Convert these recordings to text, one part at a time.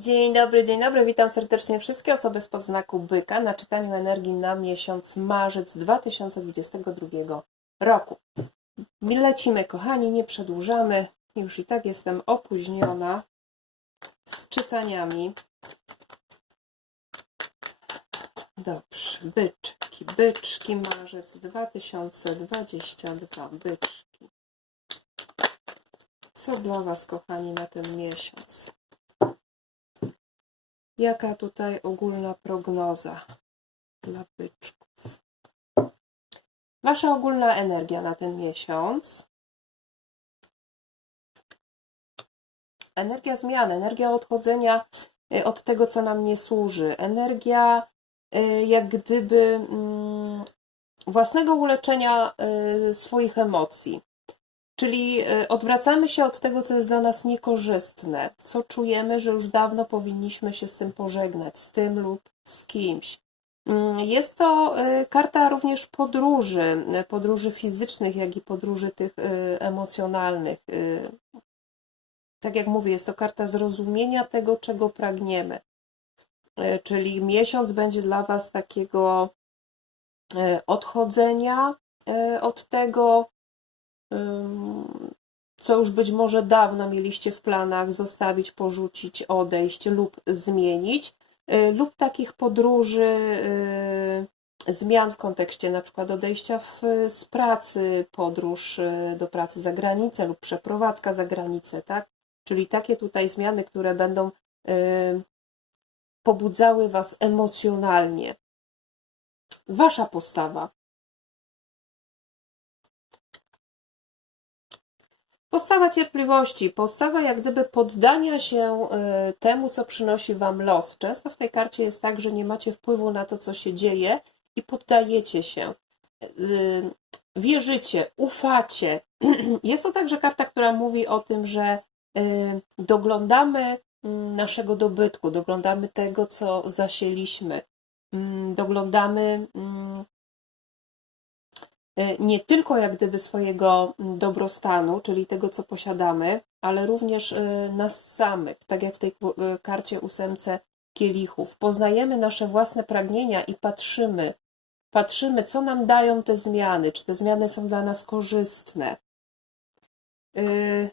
Dzień dobry, dzień dobry. Witam serdecznie wszystkie osoby spod znaku byka na czytaniu energii na miesiąc marzec 2022 roku. Lecimy, kochani, nie przedłużamy. Już i tak jestem opóźniona z czytaniami. Dobrze, byczki, byczki, marzec 2022, byczki. Co dla Was, kochani, na ten miesiąc? Jaka tutaj ogólna prognoza dla byczków? Wasza ogólna energia na ten miesiąc. Energia zmiany, energia odchodzenia y, od tego, co nam nie służy. Energia y, jak gdyby mm, własnego uleczenia y, swoich emocji. Czyli y, odwracamy się od tego, co jest dla nas niekorzystne, co czujemy, że już dawno powinniśmy się z tym pożegnać, z tym lub z kimś. Mm, Jest to y, karta również podróży, y, podróży fizycznych, jak i podróży tych emocjonalnych. Tak jak mówię, jest to karta zrozumienia tego, czego pragniemy. Czyli miesiąc będzie dla Was takiego odchodzenia od tego, co już być może dawno mieliście w planach zostawić, porzucić, odejść lub zmienić, y, lub takich podróży, y, zmian w kontekście na przykład odejścia w, z pracy, podróż y, do pracy za granicę lub przeprowadzka za granicę, tak? Czyli takie tutaj zmiany, które będą pobudzały Was emocjonalnie. Wasza postawa. Postawa cierpliwości, postawa jak gdyby poddania się y, temu, co przynosi Wam los. Często w tej karcie jest tak, że nie macie wpływu na to, co się dzieje i poddajecie się. Y, Wierzycie, ufacie. Jest to także karta, która mówi o tym, że y, doglądamy mm, naszego dobytku, doglądamy tego, co zasieliśmy, Mm, doglądamy mm, nie tylko jak gdyby swojego mm, dobrostanu, czyli tego, co posiadamy, ale również y, nas samych, tak jak w tej y, karcie ósemce kielichów. Poznajemy nasze własne pragnienia i patrzymy, patrzymy, co nam dają te zmiany, czy te zmiany są dla nas korzystne. Y,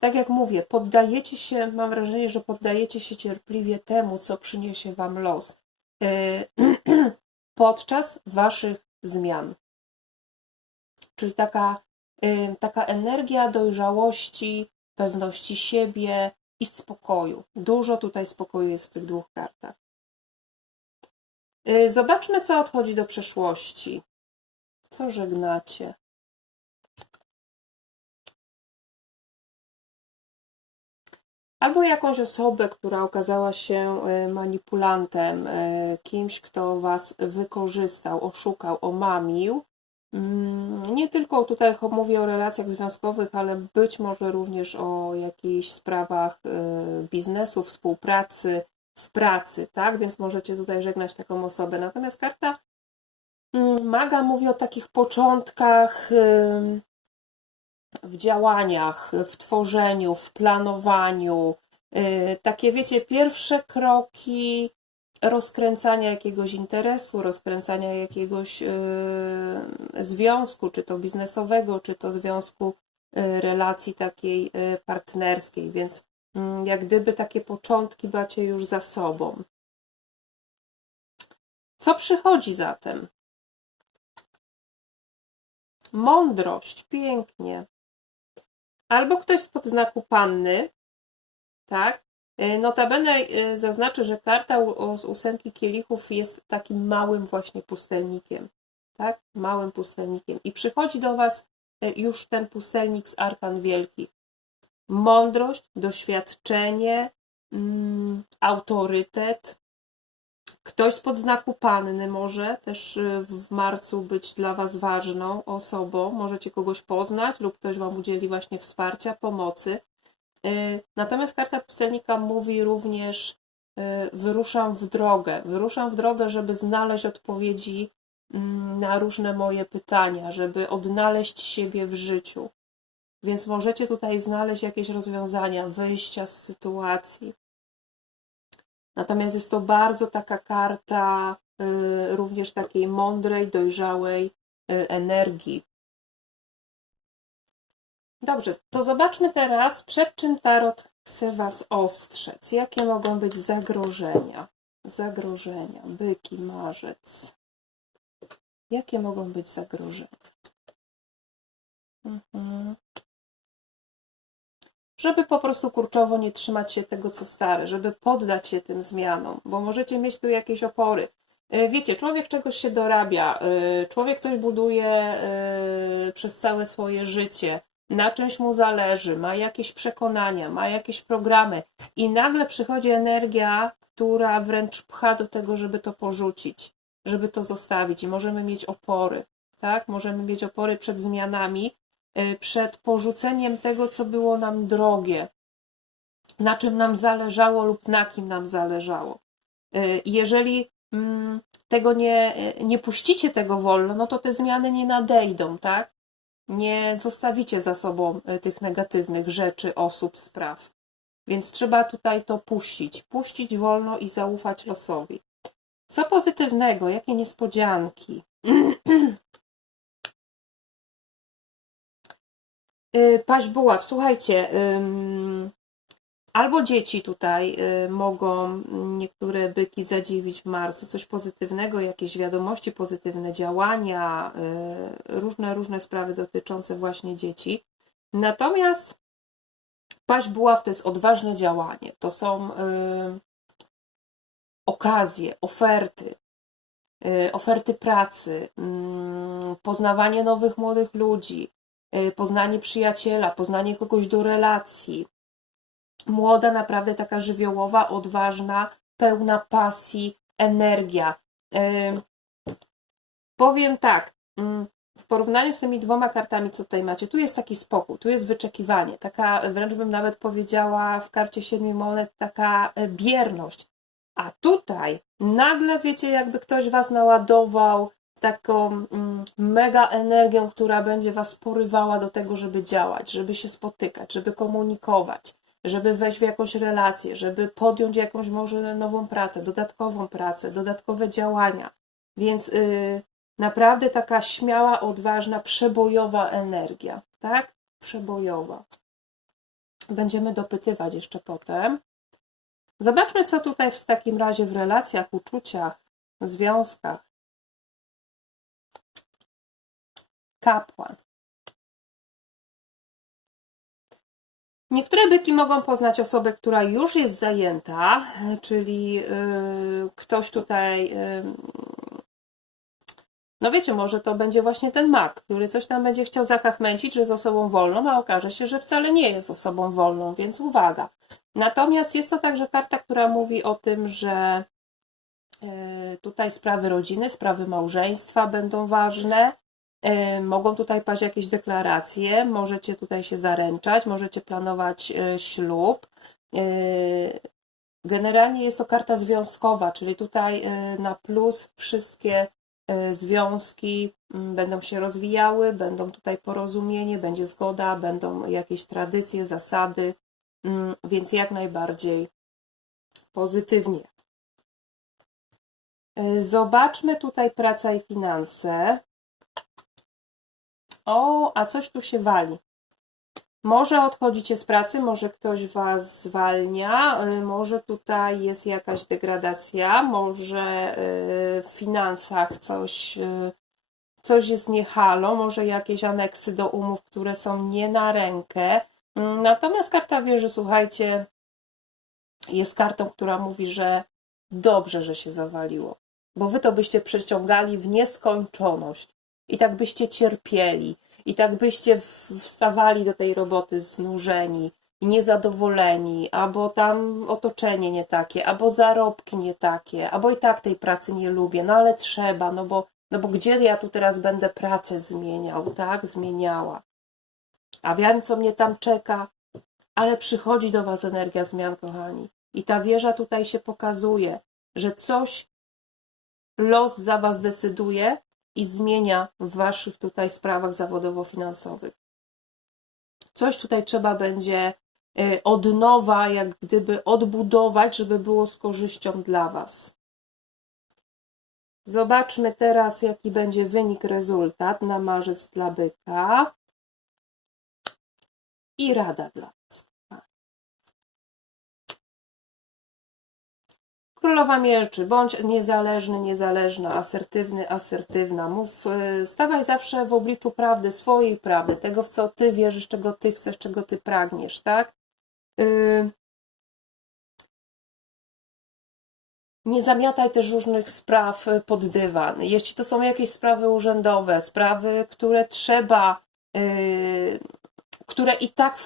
Tak jak mówię, poddajecie się, mam wrażenie, że poddajecie się cierpliwie temu, co przyniesie Wam los y, podczas Waszych zmian. Czyli taka, y, taka energia dojrzałości, pewności siebie i spokoju. Dużo tutaj spokoju jest w tych dwóch kartach. Y, Zobaczmy, co odchodzi do przeszłości. Co żegnacie? Albo jakąś osobę, która okazała się y, manipulantem, kimś, kto was wykorzystał, oszukał, omamił. Mm, Nie tylko tutaj mówię o relacjach związkowych, ale być może również o jakichś sprawach y, biznesu, współpracy, w pracy, tak? Więc możecie tutaj żegnać taką osobę. Natomiast karta mm, maga mówi o takich początkach w działaniach, w tworzeniu, w planowaniu. Yy, Takie, wiecie, pierwsze kroki rozkręcania jakiegoś interesu, rozkręcania jakiegoś yy, związku, czy to biznesowego, czy to związku yy, relacji takiej yy, partnerskiej, więc mm, jak gdyby takie początki macie już za sobą. Co przychodzi zatem? Mądrość, pięknie. Albo ktoś spod znaku panny, tak? Y, Notabene y, zaznaczę, że karta ósemki kielichów jest takim małym właśnie pustelnikiem, tak? Małym pustelnikiem. I przychodzi do Was y, już ten pustelnik z arkan wielkich. Mądrość, doświadczenie, mm, autorytet. Ktoś spod znaku panny może też w marcu być dla Was ważną osobą. Możecie kogoś poznać lub ktoś Wam udzieli właśnie wsparcia, pomocy. Y, Natomiast karta pustelnika mówi również y, wyruszam w drogę. Wyruszam w drogę, żeby znaleźć odpowiedzi mm, na różne moje pytania, żeby odnaleźć siebie w życiu. Więc możecie tutaj znaleźć jakieś rozwiązania, wyjścia z sytuacji. Natomiast jest to bardzo taka karta y, również takiej mądrej, dojrzałej energii. Dobrze, to zobaczmy teraz, przed czym Tarot chce Was ostrzec. Jakie mogą być zagrożenia? Zagrożenia. Byki, marzec. Jakie mogą być zagrożenia? Mhm. Żeby po prostu kurczowo nie trzymać się tego, co stare, żeby poddać się tym zmianom, bo możecie mieć tu jakieś opory. E, Wiecie, człowiek czegoś się dorabia, e, człowiek coś buduje e, przez całe swoje życie, na czymś mu zależy, ma jakieś przekonania, ma jakieś programy i nagle przychodzi energia, która wręcz pcha do tego, żeby to porzucić, żeby to zostawić i możemy mieć opory, tak? Możemy mieć opory przed zmianami, y, przed porzuceniem tego, co było nam drogie, na czym nam zależało lub na kim nam zależało. Y, Jeżeli mm, tego nie, y, nie puścicie tego wolno, no to te zmiany nie nadejdą, tak? Nie zostawicie za sobą y, tych negatywnych rzeczy, osób, spraw. Więc trzeba tutaj to puścić. Puścić wolno i zaufać losowi. Co pozytywnego? Jakie niespodzianki? Y, Paź buław, słuchajcie, albo dzieci tutaj y, mogą niektóre byki zadziwić w marcu, coś pozytywnego, jakieś wiadomości pozytywne, działania, y, różne, różne sprawy dotyczące właśnie dzieci. Natomiast paź buław to jest odważne działanie, to są y, okazje, oferty, oferty pracy, mm, poznawanie nowych młodych ludzi, poznanie przyjaciela, poznanie kogoś do relacji. Młoda, naprawdę taka żywiołowa, odważna, pełna pasji, energia. Powiem tak, mm, w porównaniu z tymi dwoma kartami, co tutaj macie, tu jest taki spokój, tu jest wyczekiwanie, taka wręcz bym nawet powiedziała w karcie siedmiu monet, taka e, bierność. A tutaj nagle wiecie, jakby ktoś was naładował taką mm, mega energią, która będzie was porywała do tego, żeby działać, żeby się spotykać, żeby komunikować, żeby wejść w jakąś relację, żeby podjąć jakąś może nową pracę, dodatkową pracę, dodatkowe działania. Więc yy, naprawdę taka śmiała, odważna, przebojowa energia, tak? Przebojowa. Będziemy dopytywać jeszcze potem. Zobaczmy, co tutaj w takim razie w relacjach, uczuciach, związkach. Kapłan. Niektóre byki mogą poznać osobę, która już jest zajęta, czyli yy, ktoś tutaj, yy, no wiecie, może to będzie właśnie ten mak, który coś tam będzie chciał zakachmęcić, że jest osobą wolną, a okaże się, że wcale nie jest osobą wolną, więc uwaga. Natomiast jest to także karta, która mówi o tym, że yy, tutaj sprawy rodziny, sprawy małżeństwa będą ważne. E, Mogą tutaj paść jakieś deklaracje, możecie tutaj się zaręczać, możecie planować e, ślub. E, Generalnie jest to karta związkowa, czyli tutaj na plus wszystkie związki mm, będą się rozwijały, będą tutaj porozumienie, będzie zgoda, będą jakieś tradycje, zasady, mm, więc jak najbardziej pozytywnie. Zobaczmy tutaj praca i finanse. O, a coś tu się wali. Może odchodzicie z pracy, może ktoś was zwalnia, y, może tutaj jest jakaś degradacja, może y, w finansach coś, y, coś jest nie halo, może jakieś aneksy do umów, które są nie na rękę. Mm, Natomiast karta wieży, słuchajcie, jest kartą, która mówi, że dobrze, że się zawaliło, bo wy to byście przeciągali w nieskończoność i tak byście cierpieli, i tak byście wstawali do tej roboty znużeni niezadowoleni, albo tam otoczenie nie takie, albo zarobki nie takie, albo i tak tej pracy nie lubię, no ale trzeba, no bo, no bo gdzie ja tu teraz będę pracę zmieniał, tak? Zmieniała. A wiem, co mnie tam czeka, ale przychodzi do Was energia zmian, kochani. I ta wieża tutaj się pokazuje, że coś los za Was decyduje i zmienia w Waszych tutaj sprawach zawodowo-finansowych. Coś tutaj trzeba będzie y, od nowa, jak gdyby odbudować, żeby było z korzyścią dla Was. Zobaczmy teraz, jaki będzie wynik, rezultat na marzec dla byka i rada dla Królowa Mieczy, bądź niezależny, niezależna, asertywny, asertywna. Mów, y, stawaj zawsze w obliczu prawdy, swojej prawdy, tego, w co ty wierzysz, czego ty chcesz, czego ty pragniesz, tak? Y, Nie zamiataj też różnych spraw y, pod dywan. Jeśli to są jakieś sprawy urzędowe, sprawy, które trzeba, które i tak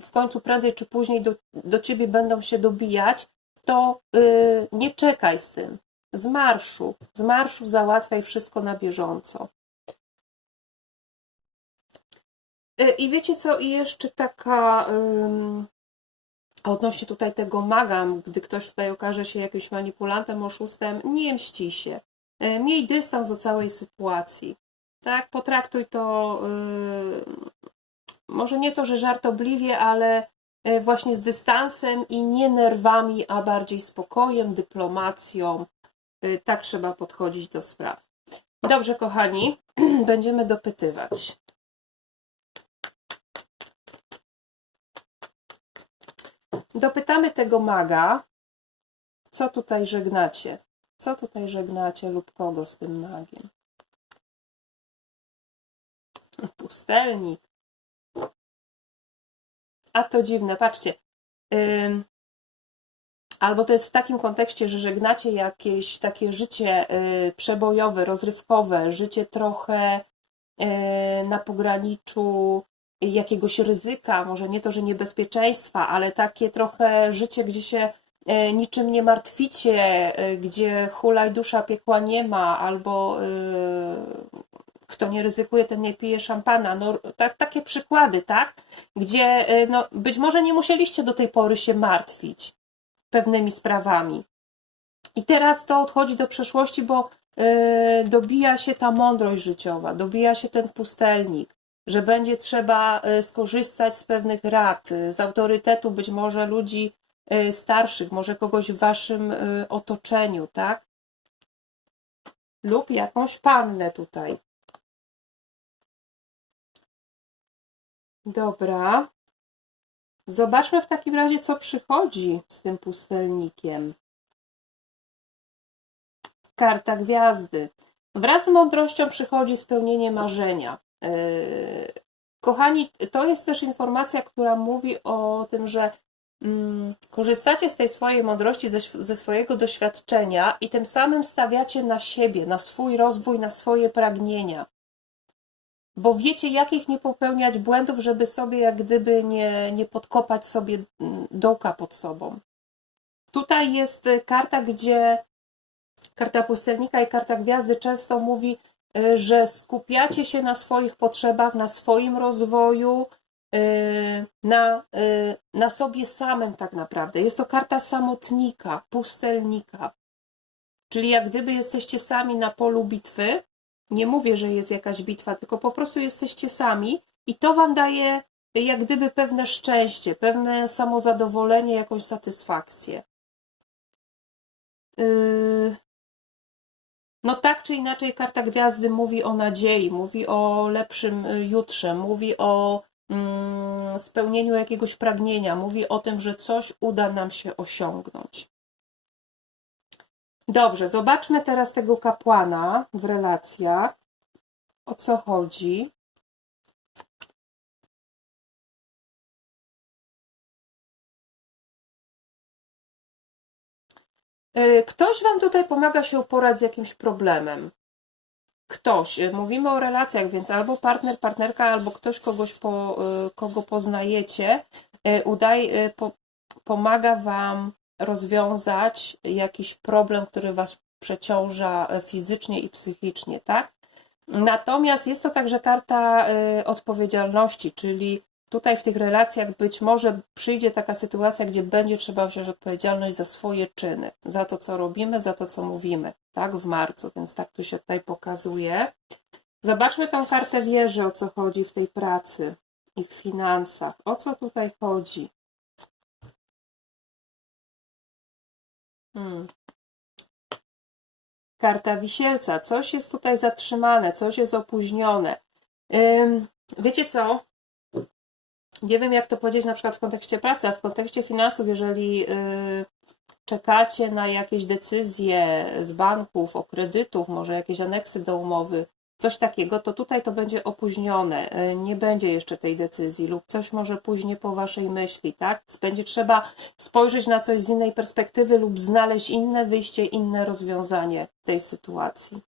w końcu prędzej czy później do, do ciebie będą się dobijać, to y, nie czekaj z tym. Z marszu, z marszu załatwiaj wszystko na bieżąco. Y, I wiecie co, i jeszcze taka odnośnie tutaj tego maga, gdy ktoś tutaj okaże się jakimś manipulantem, oszustem, nie mści się. Y, Miej dystans do całej sytuacji. Tak, potraktuj to y, może nie to, że żartobliwie, ale właśnie z dystansem i nie nerwami, a bardziej spokojem, dyplomacją. Y, Tak trzeba podchodzić do spraw. Dobrze, kochani, będziemy dopytywać. Dopytamy tego maga, co tutaj żegnacie. Co tutaj żegnacie lub kogo z tym magiem? Pustelnik. A to dziwne, patrzcie. Albo to jest w takim kontekście, że żegnacie jakieś takie życie y, przebojowe, rozrywkowe, życie trochę y, na pograniczu jakiegoś ryzyka, może nie to, że niebezpieczeństwa, ale takie trochę życie, gdzie się y, niczym nie martwicie, gdzie hulaj dusza piekła nie ma, albo kto nie ryzykuje, ten nie pije szampana. No, tak, takie przykłady, tak? Gdzie y, no, być może nie musieliście do tej pory się martwić pewnymi sprawami. I teraz to odchodzi do przeszłości, bo y, dobija się ta mądrość życiowa, dobija się ten pustelnik, że będzie trzeba y, skorzystać z pewnych rad, z autorytetu być może ludzi starszych, może kogoś w waszym otoczeniu, tak? Lub jakąś pannę tutaj. Dobra. Zobaczmy w takim razie, co przychodzi z tym pustelnikiem. Karta gwiazdy. Wraz z mądrością przychodzi spełnienie marzenia. Yy, Kochani, to jest też informacja, która mówi o tym, że mm, korzystacie z tej swojej mądrości, ze, ze swojego doświadczenia i tym samym stawiacie na siebie, na swój rozwój, na swoje pragnienia bo wiecie, jakich nie popełniać błędów, żeby sobie jak gdyby nie, nie podkopać sobie mm, dołka pod sobą. Tutaj jest y, karta, gdzie karta pustelnika i karta gwiazdy często mówi, y, że skupiacie się na swoich potrzebach, na swoim rozwoju, y, na, na sobie samym tak naprawdę. Jest to karta samotnika, pustelnika. Czyli jak gdyby jesteście sami na polu bitwy, nie mówię, że jest jakaś bitwa, tylko po prostu jesteście sami i to wam daje jak gdyby pewne szczęście, pewne samozadowolenie, jakąś satysfakcję. Yy... No tak czy inaczej, karta gwiazdy mówi o nadziei, mówi o lepszym y, jutrze, mówi o mm, spełnieniu jakiegoś pragnienia, mówi o tym, że coś uda nam się osiągnąć. Dobrze, zobaczmy teraz tego kapłana w relacjach. O co chodzi? Y, Ktoś Wam tutaj pomaga się uporać z jakimś problemem. Ktoś, y, mówimy o relacjach, więc albo partner, partnerka, albo ktoś, kogoś po, y, kogo poznajecie, udaj, po, pomaga Wam rozwiązać jakiś problem, który Was przeciąża e, fizycznie i psychicznie, tak? Natomiast jest to także karta y, odpowiedzialności, czyli tutaj w tych relacjach być może przyjdzie taka sytuacja, gdzie będzie trzeba wziąć odpowiedzialność za swoje czyny, za to, co robimy, za to, co mówimy, tak? W marcu, więc tak tu się tutaj pokazuje. Zobaczmy tą kartę wieży, o co chodzi w tej pracy i w finansach. O co tutaj chodzi? Hmm. Karta wisielca. Coś jest tutaj zatrzymane, coś jest opóźnione. Ym, wiecie co? Nie wiem, jak to powiedzieć na przykład w kontekście pracy, a w kontekście finansów, jeżeli yy, czekacie na jakieś decyzje z banków o kredytów, może jakieś aneksy do umowy, coś takiego, to tutaj to będzie opóźnione. Yy, Nie będzie jeszcze tej decyzji lub coś może później po waszej myśli, tak? Będzie trzeba spojrzeć na coś z innej perspektywy lub znaleźć inne wyjście, inne rozwiązanie tej sytuacji.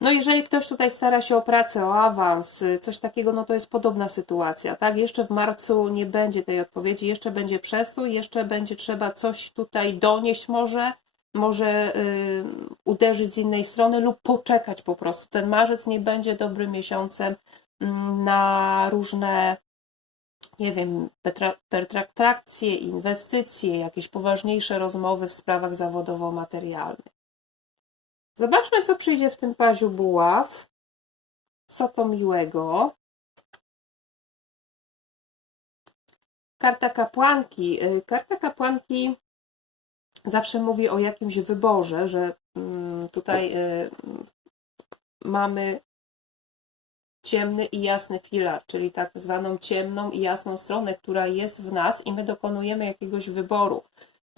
No jeżeli ktoś tutaj stara się o pracę, o awans, y, coś takiego, no to jest podobna sytuacja, tak? Jeszcze w marcu nie będzie tej odpowiedzi, jeszcze będzie przestój, jeszcze będzie trzeba coś tutaj donieść może, może y, uderzyć z innej strony lub poczekać po prostu. Ten marzec nie będzie dobrym miesiącem mm, na różne, nie wiem, pertrakcje, inwestycje, jakieś poważniejsze rozmowy w sprawach zawodowo-materialnych. Zobaczmy, co przyjdzie w tym paziu buław. Co to miłego. Karta kapłanki. Y, Karta kapłanki zawsze mówi o jakimś wyborze, że mm, tutaj y, mamy ciemny i jasny filar, czyli tak zwaną ciemną i jasną stronę, która jest w nas i my dokonujemy jakiegoś wyboru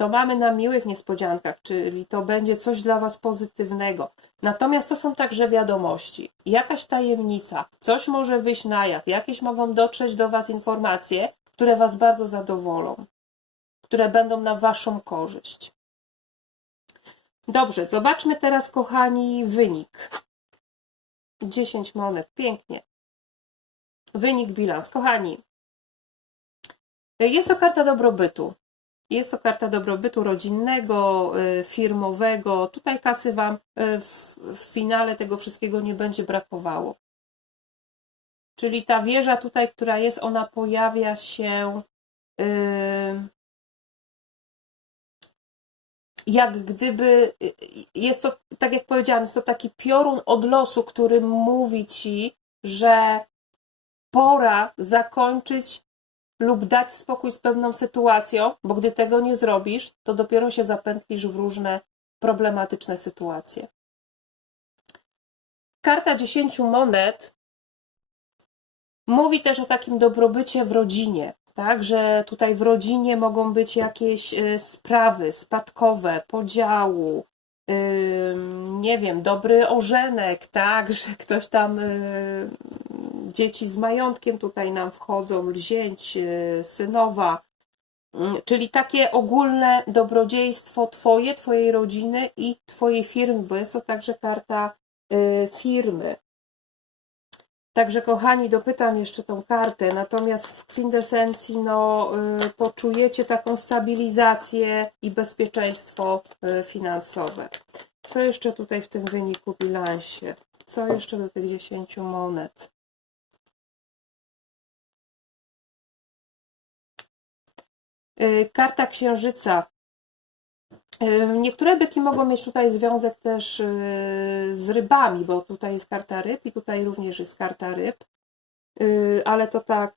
to mamy na miłych niespodziankach, czyli to będzie coś dla Was pozytywnego. Natomiast to są także wiadomości, jakaś tajemnica, coś może wyjść na jaw, jakieś mogą dotrzeć do Was informacje, które Was bardzo zadowolą, które będą na Waszą korzyść. Dobrze, zobaczmy teraz, kochani, wynik. 10 monet, pięknie. Wynik, bilans. Kochani, jest to karta dobrobytu. Jest to karta dobrobytu rodzinnego, y, firmowego. Tutaj kasy Wam y, w, finale tego wszystkiego nie będzie brakowało. Czyli ta wieża tutaj, która jest, ona pojawia się y, jak gdyby jest to, tak jak powiedziałam, jest to taki piorun od losu, który mówi Ci, że pora zakończyć lub dać spokój z pewną sytuacją, bo gdy tego nie zrobisz, to dopiero się zapętlisz w różne problematyczne sytuacje. Karta 10 monet mówi też o takim dobrobycie w rodzinie, tak, że tutaj w rodzinie mogą być jakieś y, sprawy spadkowe, podziału, nie wiem, dobry ożenek, tak, że ktoś tam y, dzieci z majątkiem tutaj nam wchodzą, lzięć, y, synowa, mm, czyli takie ogólne dobrodziejstwo Twoje, Twojej rodziny i Twojej firmy, bo jest to także karta firmy. Także kochani, dopytam jeszcze tą kartę, natomiast w kwintesencji no, y, poczujecie taką stabilizację i bezpieczeństwo finansowe. Co jeszcze tutaj w tym wyniku bilansie? Co jeszcze do tych 10 monet? Y, karta księżyca. Y, niektóre byki mogą mieć tutaj związek też y, z rybami, bo tutaj jest karta ryb i tutaj również jest karta ryb, ale to tak,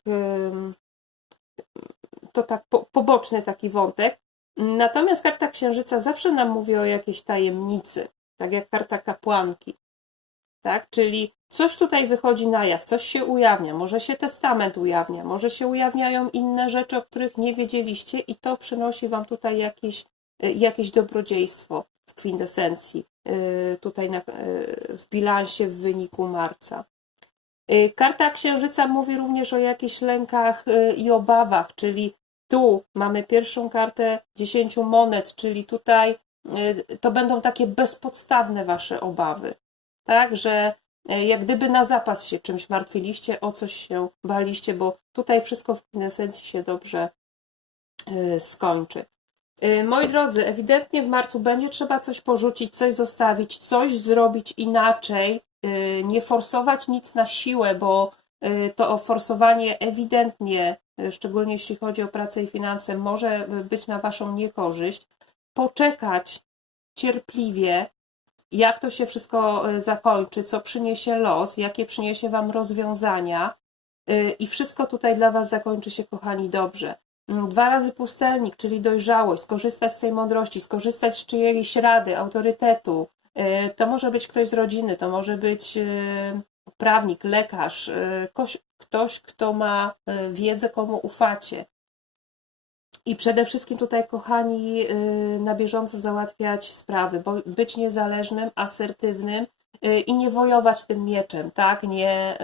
to tak poboczny taki wątek. Natomiast karta księżyca zawsze nam mówi o jakiejś tajemnicy, tak jak karta kapłanki. Tak? Czyli coś tutaj wychodzi na jaw, coś się ujawnia, może się testament ujawnia, może się ujawniają inne rzeczy, o których nie wiedzieliście i to przynosi Wam tutaj jakieś, jakieś dobrodziejstwo w kwintesencji, y, tutaj na, y, w bilansie w wyniku marca. Karta Księżyca mówi również o jakichś lękach i obawach, czyli tu mamy pierwszą kartę 10 monet, czyli tutaj to będą takie bezpodstawne Wasze obawy tak, że jak gdyby na zapas się czymś martwiliście, o coś się baliście, bo tutaj wszystko w kwintesencji się dobrze skończy. E, moi drodzy, ewidentnie w marcu będzie trzeba coś porzucić, coś zostawić, coś zrobić inaczej, nie forsować nic na siłę, bo to forsowanie ewidentnie, szczególnie jeśli chodzi o pracę i finanse, może być na Waszą niekorzyść. Poczekać cierpliwie, jak to się wszystko zakończy, co przyniesie los, jakie przyniesie Wam rozwiązania. I wszystko tutaj dla Was zakończy się, kochani, dobrze. Mm, Dwa razy pustelnik, czyli dojrzałość, skorzystać z tej mądrości, skorzystać z czyjejś rady, autorytetu. Y, To może być ktoś z rodziny, to może być y, prawnik, lekarz, koś- ktoś, kto ma wiedzę, komu ufacie. I przede wszystkim tutaj, kochani, na bieżąco załatwiać sprawy, bo być niezależnym, asertywnym i nie wojować tym mieczem, tak? Nie,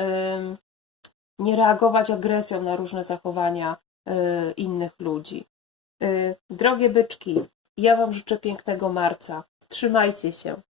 nie reagować agresją na różne zachowania innych ludzi. Y, Drogie byczki, ja Wam życzę pięknego marca. Trzymajcie się.